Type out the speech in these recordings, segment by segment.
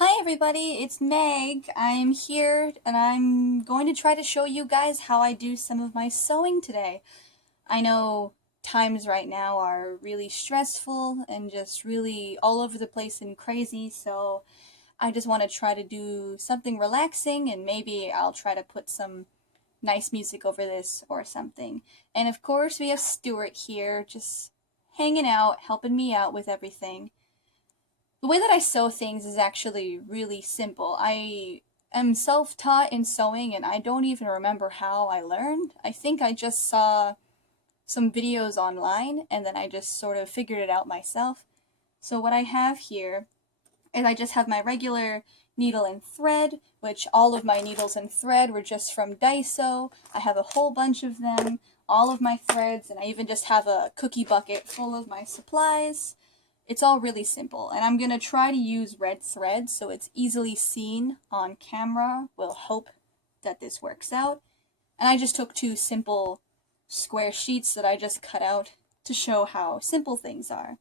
Hi everybody, it's Meg. I'm here and I'm going to try to show you guys how I do some of my sewing today. I know times right now are really stressful and just really all over the place and crazy, so I just want to try to do something relaxing and maybe I'll try to put some nice music over this or something. And of course, we have Stuart here just hanging out, helping me out with everything. The way that I sew things is actually really simple. I am self-taught in sewing and I don't even remember how I learned. I think I just saw some videos online and then I just sort of figured it out myself. So what I have here is I just have my regular needle and thread, which all of my needles and thread were just from Daiso. I have a whole bunch of them, all of my threads, and I even just have a cookie bucket full of my supplies. It's all really simple, and I'm going to try to use red thread so it's easily seen on camera. We'll hope that this works out. And I just took two simple square sheets that I just cut out to show how simple things are.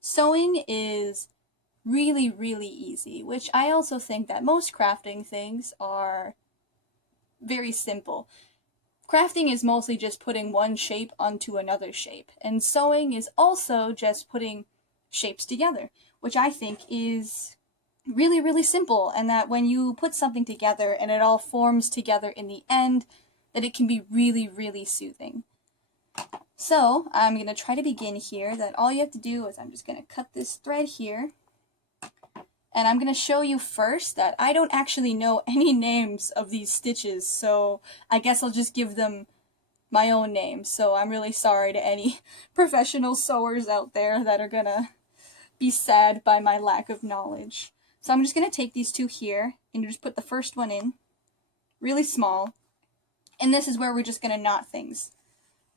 Sewing is really, really easy, which I also think that most crafting things are very simple. Crafting is mostly just putting one shape onto another shape, and sewing is also just putting shapes together, which I think is really, really simple, and that when you put something together and it all forms together in the end, that it can be really, really soothing. So I'm going to try to begin here, that all you have to do is I'm just going to cut this thread here, and I'm going to show you first that I don't actually know any names of these stitches, so I guess I'll just give them my own name. So I'm really sorry to any professional sewers out there that are gonna be sad by my lack of knowledge. So I'm just gonna take these two here and just put the first one in, really small, and this is where we're just gonna knot things.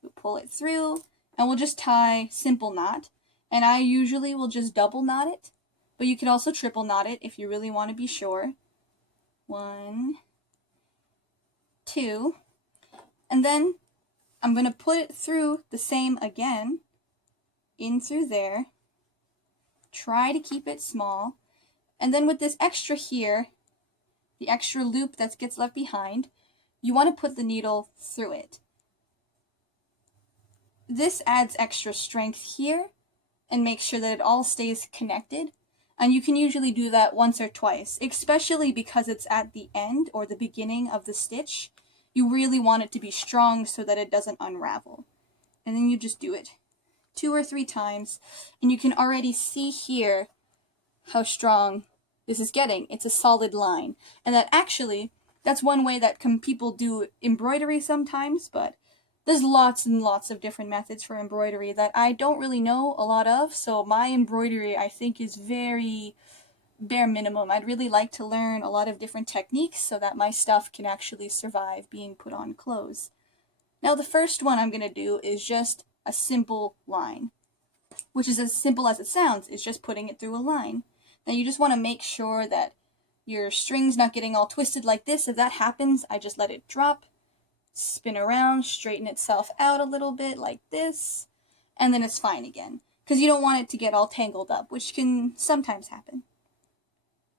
We'll pull it through, and we'll just tie simple knot, and I usually will just double knot it, but you can also triple knot it if you really want to be sure. 1, 2, and then I'm going to put it through the same again, in through there, try to keep it small, and then with this extra here, the extra loop that gets left behind, you want to put the needle through it. This adds extra strength here and makes sure that it all stays connected, and you can usually do that once or twice, especially because it's at the end or the beginning of the stitch. You really want it to be strong so that it doesn't unravel. And then you just do it 2 or 3 times, and you can already see here how strong this is getting. It's a solid line. And that actually, that's one way that people do embroidery sometimes, but there's lots and lots of different methods for embroidery that I don't really know a lot of, so my embroidery I think is very bare minimum. I'd really like to learn a lot of different techniques so that my stuff can actually survive being put on clothes. Now the first one I'm going to do is just a simple line, which is as simple as it sounds. It's just putting it through a line. Now you just want to make sure that your string's not getting all twisted like this. If that happens, I just let it drop, spin around, straighten itself out a little bit like this, and then it's fine again. Because you don't want it to get all tangled up, which can sometimes happen.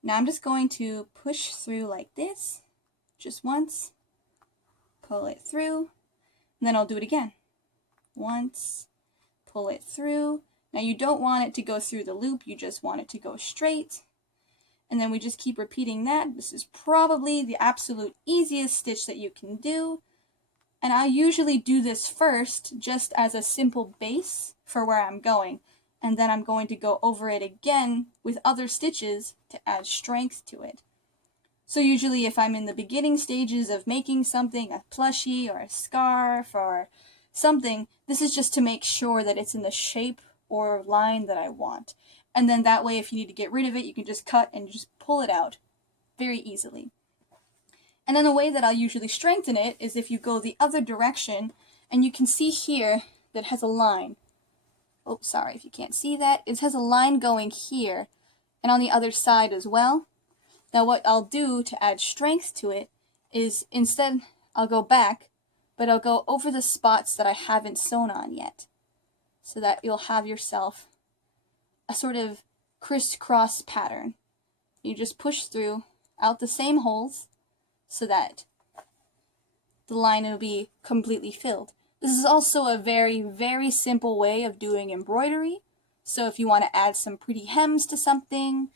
Now I'm just going to push through like this, just once, pull it through, and then I'll do it again. Once, pull it through. Now you don't want it to go through the loop, you just want it to go straight. And then we just keep repeating that. This is probably the absolute easiest stitch that you can do. And I usually do this first just as a simple base for where I'm going. And then I'm going to go over it again with other stitches to add strength to it. So usually if I'm in the beginning stages of making something, a plushie or a scarf or something, this is just to make sure that it's in the shape or line that I want. And then that way if you need to get rid of it, you can just cut and just pull it out very easily. And then the way that I'll usually strengthen it is if you go the other direction, and you can see here that it has a line. Oh, sorry if you can't see that. It has a line going here, and on the other side as well. Now what I'll do to add strength to it is instead I'll go back, but I'll go over the spots that I haven't sewn on yet, so that you'll have yourself a sort of crisscross pattern. You just push through out the same holes so that the line will be completely filled. This is also a very, very simple way of doing embroidery. So if you want to add some pretty hems to something,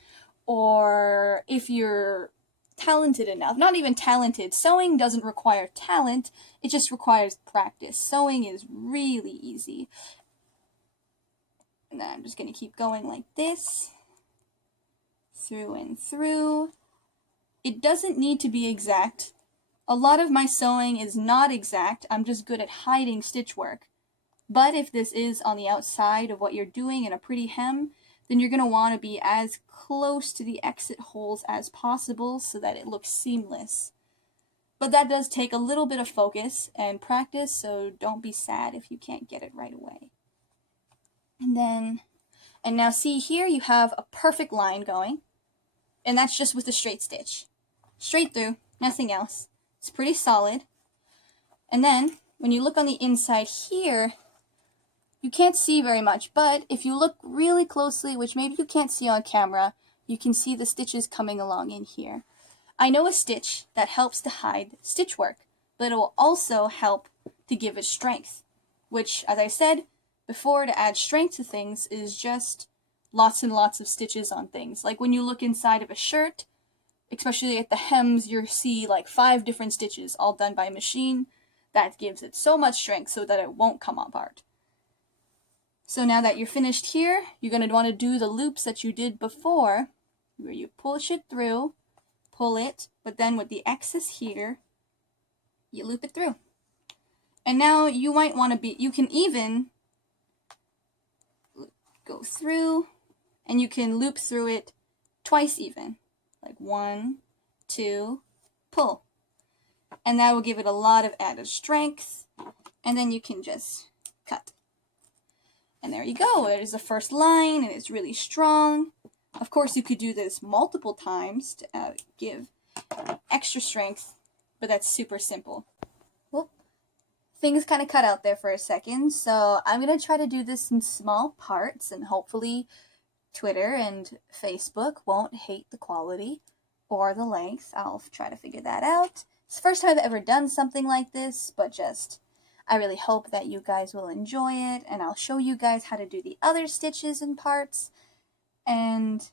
or if you're talented enough, not even talented, sewing doesn't require talent, it just requires practice. Sewing is really easy. And then I'm just going to keep going like this, through and through. It doesn't need to be exact. A lot of my sewing is not exact, I'm just good at hiding stitch work. But if this is on the outside of what you're doing in a pretty hem, then you're going to want to be as close to the exit holes as possible so that it looks seamless. But that does take a little bit of focus and practice, so don't be sad if you can't get it right away. And now see here you have a perfect line going, and that's just with a straight stitch. Straight through, nothing else. It's pretty solid. And then, when you look on the inside here, you can't see very much, but if you look really closely, which maybe you can't see on camera, you can see the stitches coming along in here. I know a stitch that helps to hide stitch work, but it will also help to give it strength, which, as I said before, to add strength to things is just lots and lots of stitches on things. Like when you look inside of a shirt, especially at the hems, you see like 5 different stitches all done by machine. That gives it so much strength so that it won't come apart. So now that you're finished here, you're going to want to do the loops that you did before, where you push it through, pull it, but then with the excess here, you loop it through. And now you might want to you can even go through, and you can loop through it twice even. Like 1, 2, pull. And that will give it a lot of added strength. And then you can just cut. And there you go. There's the first line, and it's really strong. Of course, you could do this multiple times to give extra strength, but that's super simple. Well, things kind of cut out there for a second, so I'm going to try to do this in small parts, and hopefully Twitter and Facebook won't hate the quality or the length. I'll try to figure that out. It's the first time I've ever done something like this, but I really hope that you guys will enjoy it, and I'll show you guys how to do the other stitches and parts, and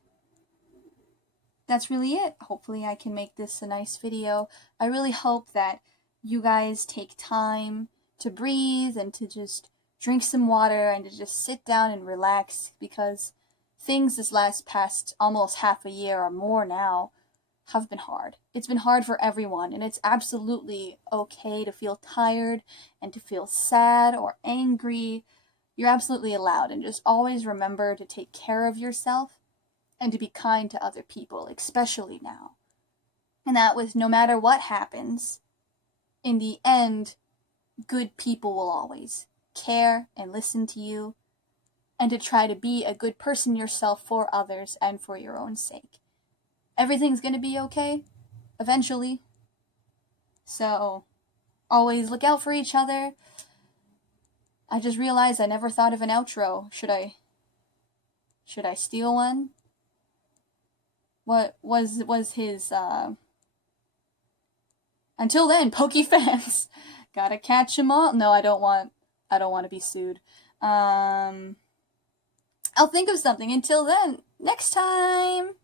that's really it. Hopefully I can make this a nice video. I really hope that you guys take time to breathe and to just drink some water and to just sit down and relax, because things this past almost half a year or more now have been hard. It's been hard for everyone, and it's absolutely okay to feel tired and to feel sad or angry. You're absolutely allowed, and just always remember to take care of yourself and to be kind to other people, especially now. And that with no matter what happens, in the end, good people will always care and listen to you, and to try to be a good person yourself for others and for your own sake. Everything's going to be okay, eventually. So, always look out for each other. I just realized I never thought of an outro. Should I steal one? What was his, Until then, Pokey fans. Gotta catch 'em all. No, I don't want to be sued. I'll think of something. Until then, next time!